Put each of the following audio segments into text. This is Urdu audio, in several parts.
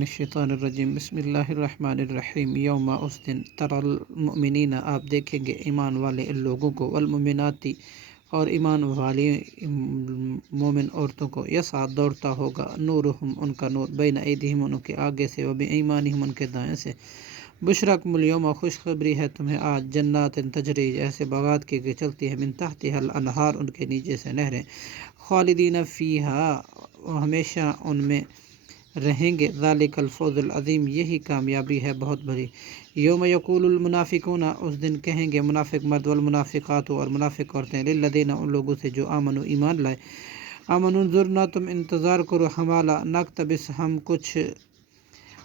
من الشیطان الرجیم بسم اللہ الرحمن الرحیم یوم اس دن تری المؤمنین آپ دیکھیں گے ایمان والے ان لوگوں کو والمؤمناتی اور ایمان والی مومن عورتوں کو یسعی دوڑتا ہوگا نورہم ان کا نور بین ایدیہم ان کے آگے سے وبایمانہم ان کے دائیں سے بشراکم الیوم خوشخبری ہے تمہیں آج جنات تجری ایسے باغات کی چلتی ہے من تحتها الانہار ان کے نیچے سے نہریں خالدین فیہا ہمیشہ ان میں رہیں گے ذالک الفوز العظیم یہی کامیابی ہے بہت بڑی یوم یقول المنافقون اس دن کہیں گے منافق مرد والمنافقات اور منافق عورتیں للذین ان لوگوں سے جو آمنوا ایمان لائے آمنوا انظرنا تم انتظار کرو ہمارا نقتبس ہم کچھ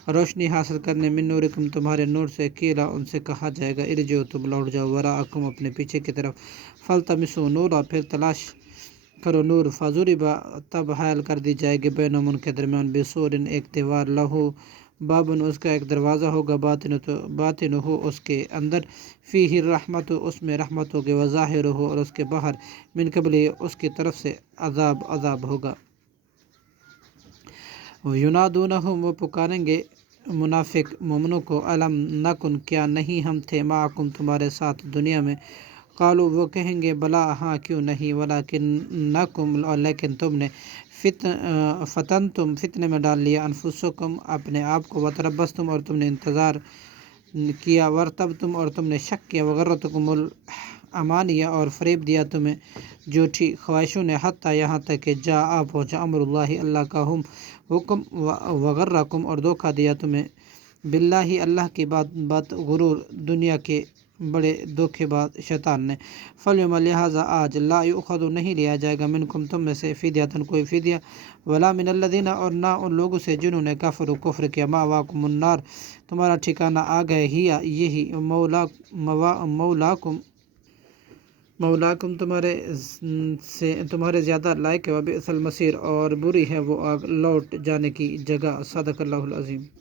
روشنی حاصل کرنے من نورکم تمہارے نور سے کیلا ان سے کہا جائے گا ارجعوا تم لوٹ جاؤ وراءکم اپنے پیچھے کی طرف فالتمسوا نورا پھر تلاش کرو نور فضرب تب حائل کر دی جائے گی بینہم ان کے درمیان بسور ایک دیوار لہو بابن اس کا ایک دروازہ ہوگا باطن ہو اس کے اندر فیہ الرحمت اس میں رحمت ہوگی وظاہر ہو اور اس کے باہر من قبل اس کی طرف سے عذاب ہوگا ینادونہم وہ پکاریں گے منافق مومنوں کو الم نکن کیا نہیں ہم تھے معکم تمہارے ساتھ دنیا میں قالوا وہ کہیں گے بلا ہاں کیوں نہیں ولکنکم لیکن تم نے فتنتم فتنے میں ڈال لیا انفسکم اپنے آپ کو وتربصتم اور تم نے انتظار کیا ورتبتم اور تم نے شک کیا وغرتکم الامانیہ اور فریب دیا تمہیں جھوٹی خواہشوں نے حتیٰ یہاں تک کہ جاء پہنچا امر اللہ کا حکم وغرکم اور دھوکہ دیا تمہیں باللہ اللہ کی بات غرور دنیا کے بڑے دھوکے باز شیطان نے فالیوم لہذا آج لا یؤخذ نہیں لیا جائے گا منکم تم میں سے فدیۃ کوئی فدیہ ولا من الذین اور نہ ان لوگوں سے جنہوں نے کفروا کفر کیا مأواکم النار تمہارا ٹھکانہ آ گئے ہی یہی مولاکم تمہارے زیادہ لائق ہے وبئس المصیر اور بری ہے وہ آگ لوٹ جانے کی جگہ صدق اللہ العظیم